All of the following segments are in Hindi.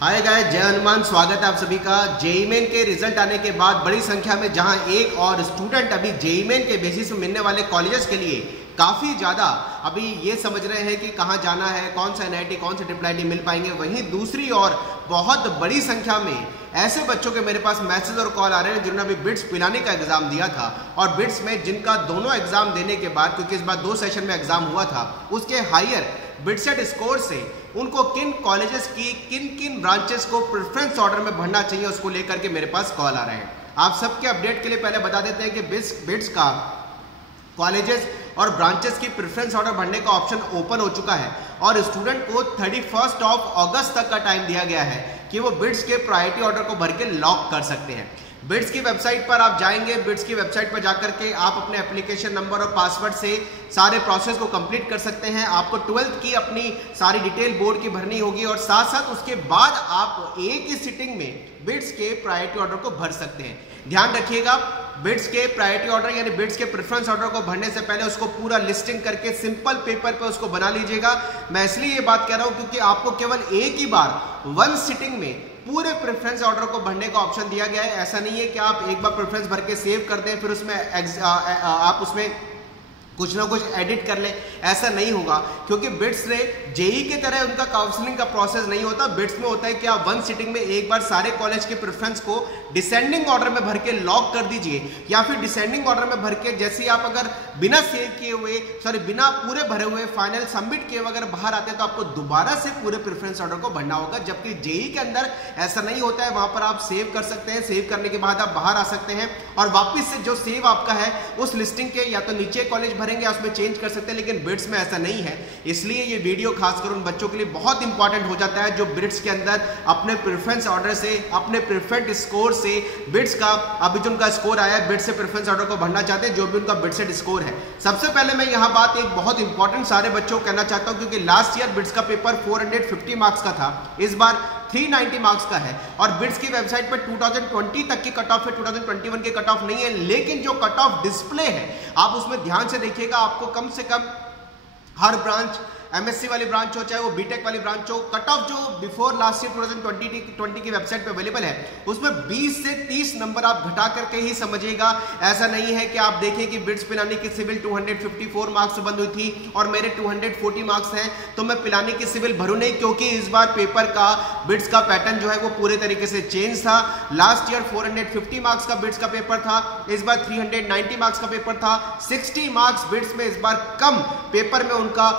हाय गाइस, जय हनुमान। स्वागत है आप सभी का। जेईई मेन के रिजल्ट आने के बाद बड़ी संख्या में जहां एक और स्टूडेंट अभी जेईई मेन के बेसिस में मिलने वाले कॉलेजेस के लिए काफ़ी ज़्यादा अभी ये समझ रहे हैं कि कहाँ जाना है, कौन सा एनआईटी कौन से ट्रिपल मिल पाएंगे, वहीं दूसरी ओर बहुत बड़ी संख्या में ऐसे बच्चों के मेरे पास मैसेज और कॉल आ रहे हैं जिन्होंने अभी बिट्स पिलाने का एग्जाम दिया था और बिट्स में जिनका दोनों एग्जाम देने के बाद, क्योंकि इस बार 2 सेशन में एग्जाम हुआ था, उसके हायर बिटसेट स्कोर से उनको किन कॉलेजेस की किन किन ब्रांचेस को प्रेफरेंस ऑर्डर में भरना चाहिए उसको लेकर के मेरे पास कॉल आ रहे हैं। आप सबके अपडेट के लिए पहले बता देते हैं कि बिट्स का कॉलेजेस और ब्रांचेस की प्रेफरेंस ऑर्डर भरने का ऑप्शन ओपन हो चुका है और स्टूडेंट को 31 अगस्त तक का टाइम दिया गया है कि वो बिट्स के प्रायोरिटी ऑर्डर को भर के लॉक कर सकते हैं। बिट्स की वेबसाइट पर आप जाएंगे, बिट्स की वेबसाइट पर जाकर के आप अपने एप्लीकेशन नंबर और पासवर्ड से सारे प्रोसेस को कंप्लीट कर सकते हैं। आपको 12th की अपनी सारी डिटेल बोर्ड की भरनी होगी और साथ साथ उसके बाद आप एक ही सिटिंग में बिट्स के प्रायोरिटी ऑर्डर को भर सकते हैं। ध्यान रखिएगा, बिट्स के प्रायोरिटी ऑर्डर यानी बिट्स के प्रेफरेंस ऑर्डर को भरने से पहले उसको पूरा लिस्टिंग करके सिंपल पेपर पे उसको बना लीजिएगा। मैं इसलिए ये बात कह रहा हूं क्योंकि आपको केवल एक ही बार 1 सिटिंग में पूरे प्रेफरेंस ऑर्डर को भरने का ऑप्शन दिया गया है। ऐसा नहीं है कि आप एक बार प्रेफरेंस भर के सेव कर दें फिर उसमें आप उसमें कुछ ना कुछ एडिट कर ले, ऐसा नहीं होगा क्योंकि बिट्स ने जेईई के तरह उनका काउंसलिंग का प्रोसेस नहीं होता। बिट्स में होता है कि आप 1 सिटिंग में एक बार सारे कॉलेज के प्रेफरेंस को डिसेंडिंग ऑर्डर में भर के लॉक कर दीजिए या फिर डिसेंडिंग ऑर्डर में भर के जैसे आप अगर बिना सेव किए हुए बिना पूरे भरे हुए फाइनल सबमिट किए अगर बाहर आते हैं तो आपको दोबारा से पूरे प्रेफरेंस ऑर्डर को भरना होगा, जबकि जेईई के अंदर ऐसा नहीं होता है। वहां पर आप सेव कर सकते हैं, सेव करने के बाद आप बाहर आ सकते हैं और वापिस से जो सेव आपका है उस लिस्टिंग के या तो नीचे कॉलेज भरेंगे या उसमें चेंज कर सकते हैं, लेकिन बिट्स में ऐसा नहीं है। इसलिए ये वीडियो खासकर उन बच्चों के लिए बहुत इंपॉर्टेंट हो जाता है जो बिट्स के अंदर अपने प्रेफरेंस ऑर्डर से, अपने प्रेफर्ड स्कोर से बिट्स का अभी जो उनका स्कोर आया है बिट्स से प्रेफरेंस ऑर्डर को भरना चाहते हैं, जो भी उनका बिट्सेट स्कोर है। सबसे पहले मैं यहां बात एक बहुत इंपॉर्टेंट सारे बच्चों को कहना चाहता हूं क्योंकि लास्ट ईयर बिट्स का पेपर 450 मार्क्स का था, इस बार 390 मार्क्स का है और बिट्स की वेबसाइट पर 2020 तक की कट ऑफ है, 2021 की कट ऑफ नहीं है। लेकिन जो कट ऑफ डिस्प्ले है आप उसमें ध्यान से देखिएगा, आपको कम से कम हर ब्रांच, एमएससी वाली ब्रांच हो चाहे वो बीटेक वाली ब्रांच हो, कट ऑफ जो बिफोर लास्ट ईयर 2020 की वेबसाइट पे अवेलेबल है उसमें 20 से 30 नंबर आप घटा करके ही समझिएगा। ऐसा नहीं है कि आप देखें कि बिट्स पिलाने की सिविल 254 मार्क्स से बंद हुई थी और मेरे 240 मार्क्स हैं तो मैं पिलाने की सिविल भरूं नहीं, क्योंकि इस बार पेपर का बिट्स का पैटर्न जो है वो पूरे तरीके से चेंज था। लास्ट ईयर 450 मार्क्स का बिट्स का पेपर था, इस बार 390 मार्क्स का पेपर था। 60 मार्क्स बिट्स में इस बार कम पेपर में उनका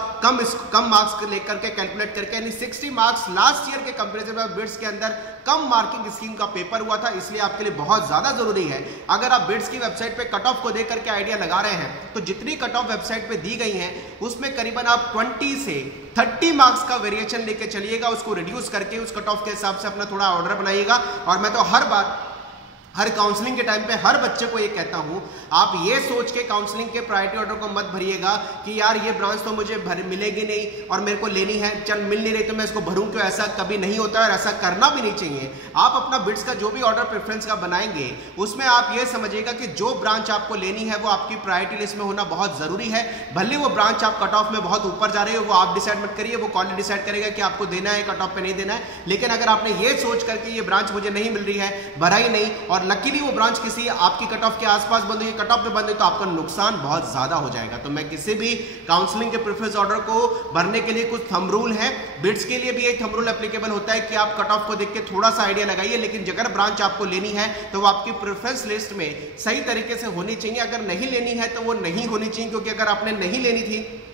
कम मार्क्स लेकर के कैलकुलेट करके, यानी 60 मार्क्स लास्ट ईयर के कंपैरिजन में बिट्स के अंदर कम मार्किंग स्कीम का पेपर हुआ था। इसलिए आपके लिए बहुत ज्यादा जरूरी है, अगर आप बिट्स की वेबसाइट पे कट ऑफ को देख करके आइडिया लगा रहे हैं तो जितनी कट ऑफ वेबसाइट पे दी गई है उसमें करीबन आप 20 से 30 मार्क्स का वेरिएशन लेके चलिएगा, उसको रिड्यूस करके उस कट ऑफ के हिसाब से अपना थोड़ा ऑर्डर बनाइएगा। और मैं तो हर काउंसलिंग के टाइम पे हर बच्चे को ये कहता हूं, आप ये सोच के काउंसलिंग के प्रायोरिटी ऑर्डर को मत भरिएगा कि यार ये ब्रांच तो मुझे मिलेगी नहीं और मेरे को लेनी है, चल मिल नहीं रही तो मैं इसको भरूं क्यों। ऐसा कभी नहीं होता है और ऐसा करना भी नहीं चाहिए। आप अपना बिट्स का जो भी ऑर्डर प्रेफरेंस का बनाएंगे उसमें आप ये समझिएगा कि जो ब्रांच आपको लेनी है वो आपकी प्रायोरिटी लिस्ट में होना बहुत जरूरी है। भले वो ब्रांच आप कट ऑफ में बहुत ऊपर जा रहे हो, वो आप डिसाइड मत करिए, वो कॉलेज डिसाइड करेगा कि आपको देना है कट ऑफ पे नहीं देना है। लेकिन अगर आपने ये सोच करके ये ब्रांच मुझे नहीं मिल रही है, भरा ही नहीं और लकीली वो ब्रांच किसी आपकी कट ऑफ के आसपास बंद हुई, कट ऑफ पे बंद हुई, तो आपका नुकसान बहुत ज्यादा हो जाएगा। तो मैं किसी भी काउंसलिंग के प्रेफरेंस ऑर्डर को भरने के लिए कुछ थंब रूल है, बिट्स के लिए भी एक थंब रूल एप्लीकेबल होता है कि आप कट ऑफ को देख के थोड़ा सा आइडिया लगाइए, लेकिन अगर ब्रांच आपको लेनी है तो वो आपकी प्रेफरेंस लिस्ट में सही तरीके से होनी चाहिए। अगर नहीं लेनी है तो वो नहीं होनी चाहिए, क्योंकि अगर आपने नहीं लेनी थी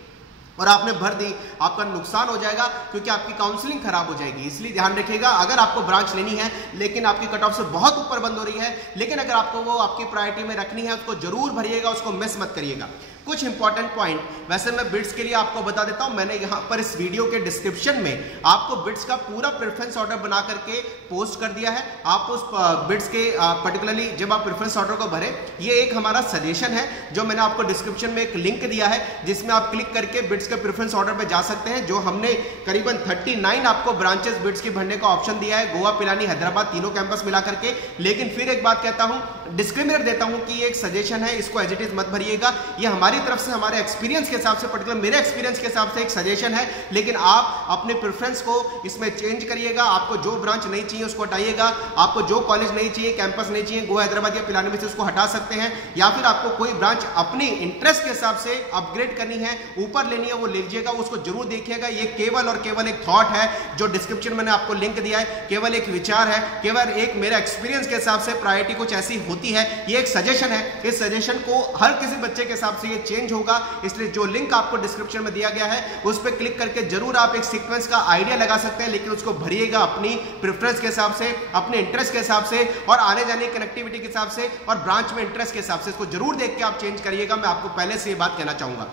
और आपने भर दी आपका नुकसान हो जाएगा क्योंकि आपकी काउंसलिंग खराब हो जाएगी। इसलिए ध्यान रखिएगा, अगर आपको ब्रांच लेनी है लेकिन आपकी कट ऑफ से बहुत ऊपर बंद हो रही है, लेकिन अगर आपको वो आपकी प्रायोरिटी में रखनी है उसको जरूर भरिएगा, उसको मिस मत करिएगा। कुछ इंपॉर्टेंट पॉइंट वैसे मैं बिट्स के लिए आपको बता देता हूं, मैंने यहां पर इस वीडियो के डिस्क्रिप्शन में आपको बिट्स का पूरा प्रेफरेंस ऑर्डर बना करके पोस्ट कर दिया है। आप उस बिट्स के पर्टिकुलरली जब आप प्रेफरेंस ऑर्डर को भरें, ये एक हमारा सजेशन है जो मैंने आपको डिस्क्रिप्शन में एक लिंक दिया है जिसमें आप क्लिक करके बिट्स के प्रेफरेंस ऑर्डर पे जा सकते हैं। जो हमने करीबन 39 आपको ब्रांचेस बिट्स की भरने का ऑप्शन दिया है, गोवा, पिलानी, हैदराबाद, तीनों कैंपस मिला करके। लेकिन फिर एक बात कहता हूं, डिस्क्लेमर देता हूं कि ये एक सजेशन है, इसको एज इट इज मत भरिएगा। ये हमारी हमारी तरफ से हमारे एक्सपीरियंस के हिसाब से, पर्टिकुलर मेरे एक्सपीरियंस के हिसाब से एक सजेशन है, लेकिन आप अपने प्रेफरेंस को इसमें चेंज करिएगा। आपको जो ब्रांच नहीं चाहिए उसको हटाइएगा, आपको जो कॉलेज नहीं चाहिए, कैंपस नहीं चाहिए गोवा, हैदराबाद या पिलानी में से उसको हटा सकते हैं, या फिर आपको कोई ब्रांच अपनी इंटरेस्ट के हिसाब से अपग्रेड करनी है, ऊपर लेनी है, वो ले लीजिएगा, उसको जरूर देखिएगा। ये केवल और केवल एक थॉट है, जो डिस्क्रिप्शन मैंने आपको लिंक दिया है, केवल एक विचार है, केवल एक मेरा एक्सपीरियंस के हिसाब से प्रायोरिटी कुछ ऐसी होती है, ये एक सजेशन है। इस सजेशन को हर किसी बच्चे के हिसाब से ये चेंज होगा, इसलिए जो लिंक आपको डिस्क्रिप्शन में दिया गया है उस पर क्लिक करके जरूर आप एक सीक्वेंस का आइडिया लगा सकते हैं, लेकिन उसको भरिएगा अपनी प्रेफरेंस के हिसाब से, अपने इंटरेस्ट के हिसाब से और आने जाने की कनेक्टिविटी के हिसाब से और ब्रांच में इंटरेस्ट के हिसाब से। इसको जरूर देख के आप चेंज करिएगा। मैं आपको पहले से ये बात कहना चाहूंगा।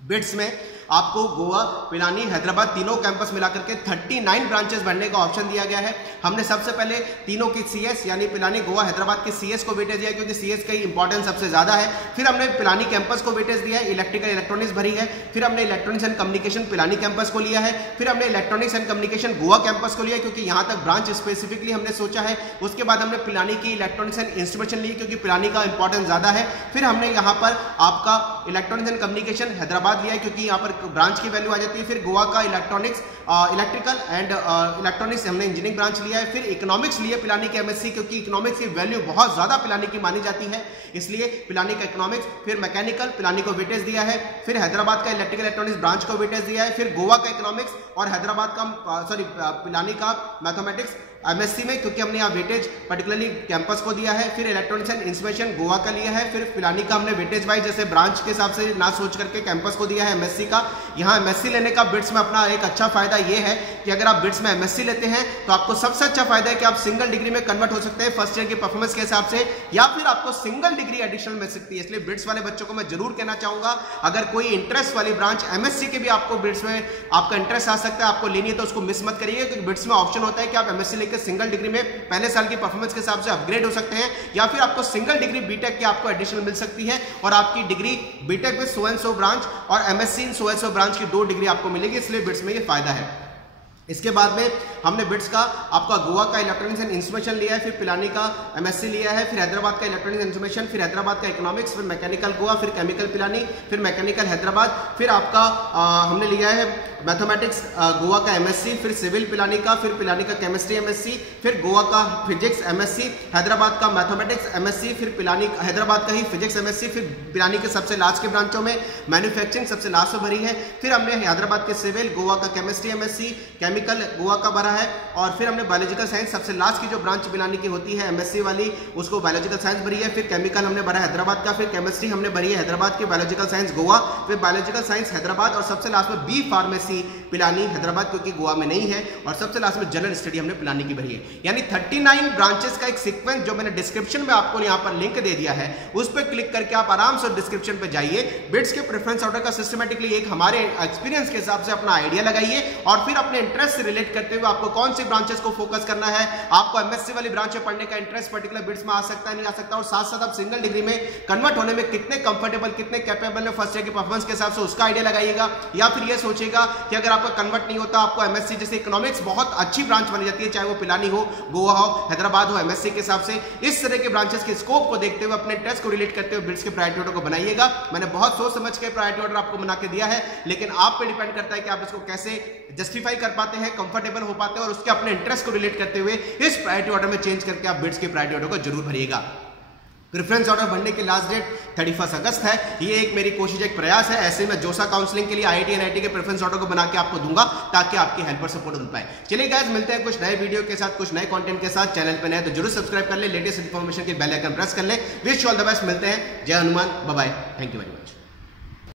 बिट्स में आपको गोवा, पिलानी, हैदराबाद तीनों कैंपस मिलाकर के 39 ब्रांचेस भरने का ऑप्शन दिया गया है। हमने सबसे पहले तीनों की सीएस यानी पिलानी, गोवा, हैदराबाद की सीएस को वेटेज दिया क्योंकि सीएस का ही इंपॉर्टेंस सबसे ज्यादा है। फिर हमने पिलानी कैंपस को वेटेज दिया है, इलेक्ट्रिकल इलेक्ट्रॉनिक्स भरी है। फिर हमने electronics and communication Pilani campus को लिया है। फिर हमने electronics and communication Goa campus को लिया क्योंकि यहां तक ब्रांच स्पेसिफिकली हमने सोचा है। उसके बाद हमने पिलानी की इलेक्ट्रॉनिक्स एंड इंस्ट्रूमेंटेशन ली क्योंकि पिलानी का इंपॉर्टेंस ज्यादा है। फिर हमने यहाँ पर आपका इलेक्ट्रॉनिक्स एंड कम्युनिकेशन हैदराबाद लिया है क्योंकि यहाँ पर ब्रांच की वैल्यू आ जाती है। फिर गोवा का इलेक्ट्रॉनिक्स, इलेक्ट्रिकल एंड इलेक्ट्रॉनिक्स हमने इंजीनियरिंग ब्रांच लिया है। फिर इकोनॉमिक्स लिए पिलानी के एमएससी क्योंकि इकोनॉमिक्स की वैल्यू बहुत ज्यादा पिलानी की मानी जाती है, इसलिए पिलानी का इकोनॉमिक्स। फिर मैकेनिकल पिलानी को वेटेज दिया है। फिर हैदराबाद का इलेक्ट्रिकल इलेक्ट्रॉनिक्स ब्रांच को वेटेज दिया है। फिर गोवा का इकोनॉमिक्स और हैदराबाद का पिलानी का मैथमेटिक्स एमएससी में क्योंकि हमने यहाँ वेटेज पर्टिकुलरली कैंपस को दिया है। फिर इलेक्ट्रॉनिक्स एंड इंस्ट्रूमेंटेशन गोवा का लिया है। फिर पिलानी का हमने वेटेज वाइज जैसे ब्रांच के हिसाब से ना सोच करके कैंपस को दिया है एमएससी का। यहाँ एमएससी लेने का बिट्स में अपना एक अच्छा फायदा ये है कि अगर आप बिट्स में एमएससी लेते हैं तो आपको सबसे अच्छा फायदा है कि आप सिंगल डिग्री में कन्वर्ट हो सकते हैं फर्स्ट ईयर की परफॉर्मेंस के हिसाब से, या फिर आपको सिंगल डिग्री एडिशनल मिल सकती है। इसलिए बिट्स वाले बच्चों को मैं जरूर कहना चाहूंगा, अगर कोई इंटरेस्ट वाली ब्रांच एमएससी के भी आपको बिट्स में आपका इंटरेस्ट आ सकता है, आपको लेनी है तो उसको मिस मत करिए क्योंकि बिट्स में ऑप्शन होता है कि आप एमएससी लेकर सिंगल डिग्री में पहले साल की परफॉर्मेंस के हिसाब से अपग्रेड हो सकते हैं, या फिर आपको सिंगल डिग्री बीटेक की आपको एडिशनल मिल सकती है और आपकी डिग्री बीटेक में 100 ब्रांच और एमएससी इन 100 ब्रांच की 2 डिग्री आपको मिलेगी। इसलिए बिट्स में ये फायदा है। इसके बाद में हमने बिट्स का आपका गोवा का इलेक्ट्रॉनिक्स एंड इंस्ट्रूमेंटेशन लिया है, फिर पिलानी का एमएससी लिया है, फिर हैदराबाद का इलेक्ट्रॉनिक्स एंड इंस्ट्रूमेंटेशन, फिर हैदराबाद का इकोनॉमिक्स, फिर मैकेनिकल गोवा, फिर केमिकल पिलानी, फिर मैकेनिकल हैदराबाद, फिर आपका हमने लिया है मैथमेटिक्स गोवा का एमएससी, फिर सिविल पिलानी का, फिर पिलानी का केमिस्ट्री एमएससी, फिर गोवा का फिजिक्स एमएससी, हैदराबाद का मैथमेटिक्स एमएससी, फिर पिलानी हैदराबाद का ही फिजिक्स एमएससी, फिर पिलानी के सबसे लास्ट के ब्रांचों में मैन्युफैक्चरिंग सबसे लास्ट में भरी है। फिर हमने हैदराबाद के सिविल, गोवा का केमिस्ट्री एमएससी, केमिकल गोवा का भरा है, और फिर हमने बायोलॉजिकल साइंस सबसे लास्ट की जो ब्रांच पिलानी की होती है एमएससी वाली उसको बायोलॉजिकल साइंस भरी है। फिर केमिकल हमने भरा हैदराबाद का, फिर केमिस्ट्री हमने भरी है हैदराबाद की, बायोलॉजिकल साइंस गोवा, फिर बायोलॉजिकल साइंस हैदराबाद, और सबसे लास्ट में बी फार्मेसी पिलानी हैदराबाद क्योंकि गोवा में नहीं है, और सबसे लास्ट में जनरल स्टडी हमने पिलानी की भरी है। यानी 39 ब्रांचेस का एक सीक्वेंस जो मैंने डिस्क्रिप्शन में आपको यहाँ पर लिंक दे दिया है, उस पर क्लिक करके आप आराम से डिस्क्रिप्शन पे जाइए, बिट्स के प्रेफरेंस ऑर्डर का सिस्टमेटिकली एक हमारे एक्सपीरियंस के हिसाब से अपना आइडिया लगाइए, और फिर अपने इंटरेस्ट से रिलेट करते हुए आपको कौन सी ब्रांचेस को फोकस करना है, आपको एमएससी वाली ब्रांच में पढ़ने का इंटरेस्ट पर्टिकुलर बिट्स में आ सकता है नहीं आ सकता, और साथ साथ आप सिंगल डिग्री में कन्वर्ट होने में कितने कंफर्टेबल, कितने कैपेबल है फर्स्ट ईयर की परफॉर्मेंस के हिसाब से उसका आइडिया लगाइएगा। या फिर ये सोचेगा कि अगर आपका कन्वर्ट नहीं होता, आपको एमएससी जैसे इकोनॉमिक्स बहुत अच्छी ब्रांच बनी जाती है, चाहे वो पिलानी हो, गोवा हो, हैदराबाद हो, एमएससी के हिसाब से इस तरह के ब्रांचेस के स्कोप को देखते हुए अपने टेस्ट को रिलेट करते हुए बिट्स के प्रायोरिटी ऑर्डर को बनाइएगा। मैंने बहुत सोच समझ के प्रायोरिटी ऑर्डर आपको बना के दिया है, लेकिन आप पे डिपेंड करता है कि आप इसको कैसे जस्टिफाई कर पाते हैं, कंफर्टेबल हो पाते हैं, और उसके अपने इंटरेस्ट को रिलेट करते हुए इस प्रायोरिटी ऑर्डर में चेंज करके आप बिट्स के प्रायोरिटी ऑर्डर को जरूर भरिएगा। प्रेफरेंस ऑर्डर भरने की लास्ट डेट 31 अगस्त है। ये एक मेरी कोशिश, एक प्रयास है। ऐसे में जोसा काउंसलिंग के लिए आईआईटी एनआईटी के प्रेफरेंस ऑर्डर को बना के आपको दूंगा ताकि आपकी हेल्प और सपोर्ट मिल पाए। चलिए गाइस, मिलते हैं कुछ नए वीडियो के साथ, कुछ नए कंटेंट के साथ। चैनल पे नए तो जरूर सब्सक्राइब कर ले, लेटेस्ट इन्फॉर्मेशन के बेल आइकन प्रेस कर ले। Wish you all the best. मिलते हैं। जय Hanuman, bye bye, thank you very much.